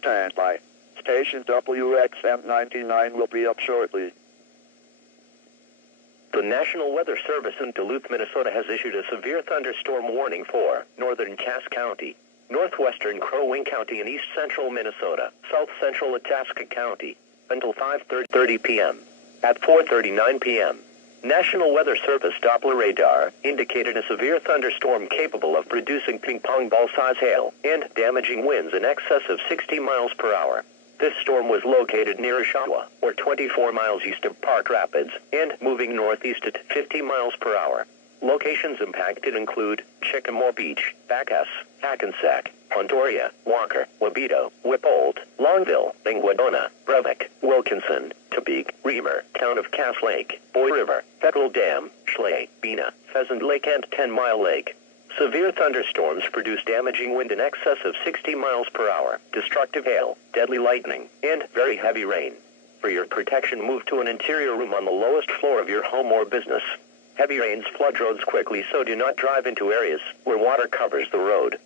stand by. Station WXM99 will be up shortly. The National Weather Service in Duluth, Minnesota has issued a severe thunderstorm warning for northern Cass County, northwestern Crow Wing County, and east central Minnesota, south central Itasca County, until 5:30 p.m. At 4:39 p.m., National Weather Service Doppler radar indicated a severe thunderstorm capable of producing ping-pong ball-size hail and damaging winds in excess of 60 miles per hour. This storm was located near Oshawa, or 24 miles east of Park Rapids, and moving northeast at 50 miles per hour. Locations impacted include Chickamauga Beach, Bacchus, Hackensack, Hontoria, Walker, Wabito, Whippold, Longville, Linguadona, Brevick, Wilkinson, Topeka, Reamer, Town of Cass Lake, Boy River, Federal Dam, Schley, Bena, Pheasant Lake, and 10 Mile Lake. Severe thunderstorms produce damaging wind in excess of 60 miles per hour, destructive hail, deadly lightning, and very heavy rain. For your protection, move to an interior room on the lowest floor of your home or business. Heavy rains flood roads quickly, so do not drive into areas where water covers the road.